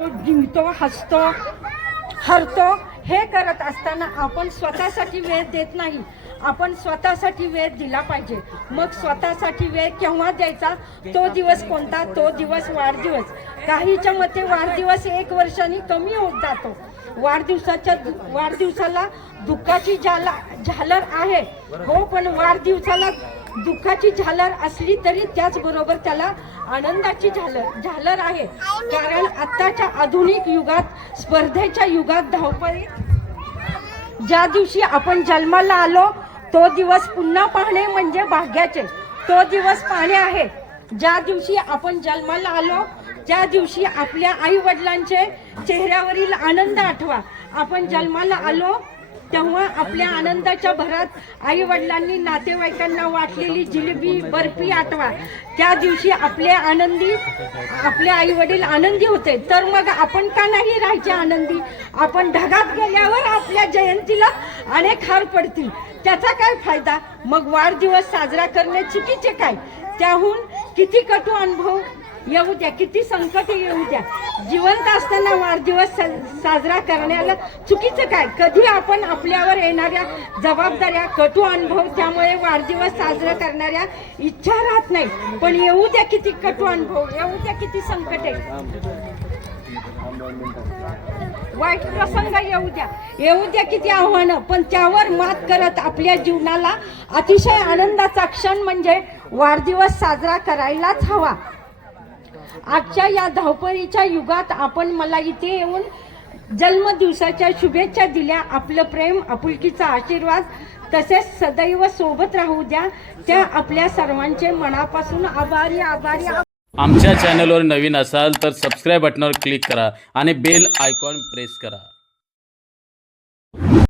जिंकतो, हसतो, हरतो हे करत असताना आपण स्वतःसाठी वेळ देत नाही. आपण स्वतःसाठी वेळ दिला पाहिजे. मग स्वतःसाठी वेळ केव्हा द्यायचा? तो दिवस कोणता? तो दिवस वाढदिवस. काहीच्या मते वाढदिवस 1 वर्षांनी कमी होत जातो. वाढदिवसाला दुःखाची झालर आहे हो, पण वाढदिवसाला दुःखाची झालर असली तरी त्याचबरोबर त्याला आनंदाची झालर आहे. कारण आत्ताच्या आधुनिक युगात, स्पर्धेच्या युगात, धावपळीत ज्या दिवशी आपण जन्माला आलो तो दिवस पुन्हा पाहणे म्हणजे भाग्याचे. तो दिवस पाहणे आहे. ज्या दिवशी आपण जन्माला आलो त्या दिवशी आपल्या आई वडिलांचे चेहऱ्यावरील आनंद आठवा. आपण जन्माला आलो तेव्हा आपल्या आनंदाच्या भरात आई वडिलांनी नातेवाईकांना वाटलेली जिलेबी, बर्फी आठवा. त्या दिवशी आपले आई वडील आनंदी होते. तर मग आपण का नाही राहायचे आनंदी? आपण ढगात गेल्यावर आपल्या जयंतीला अनेक हार पडतील, त्याचा काय फायदा? मग वाढदिवस साजरा करणे चुकीचे काय? त्याहून किती कटू अनुभव येऊ द्या, किती संकट येऊ द्या, जिवंत असताना वाढदिवस साजरा करण्याला चुकीचं काय? कधी आपण आपल्यावर येणाऱ्या जबाबदाऱ्या, कटू अनुभव, त्यामुळे वाढदिवस साजरा करणाऱ्या इच्छा राहत नाही. पण येऊ द्या किती कटू अनुभव, येऊ द्या किती संकटे, वाईट प्रसंग येऊ द्या किती आव्हानं, पण त्यावर मात करत आपल्या जीवनाला अतिशय आनंदाचा क्षण म्हणजे वाढदिवस साजरा करायलाच हवा. आजच्या या धावपळीच्या युगात आपण मला इथे येऊन जन्मदिवसाच्या शुभेच्छा दिल्या. आपलं प्रेम, आपुलकीचा आशीर्वाद तसेच सदैव सोबत राहू द्या. त्या आपल्या सर्वांचे मनापासून आभारी. आमच्या चॅनलवर नवीन असाल तर सबस्क्राईब बटनावर क्लिक करा आणि बेल आयकॉन प्रेस करा.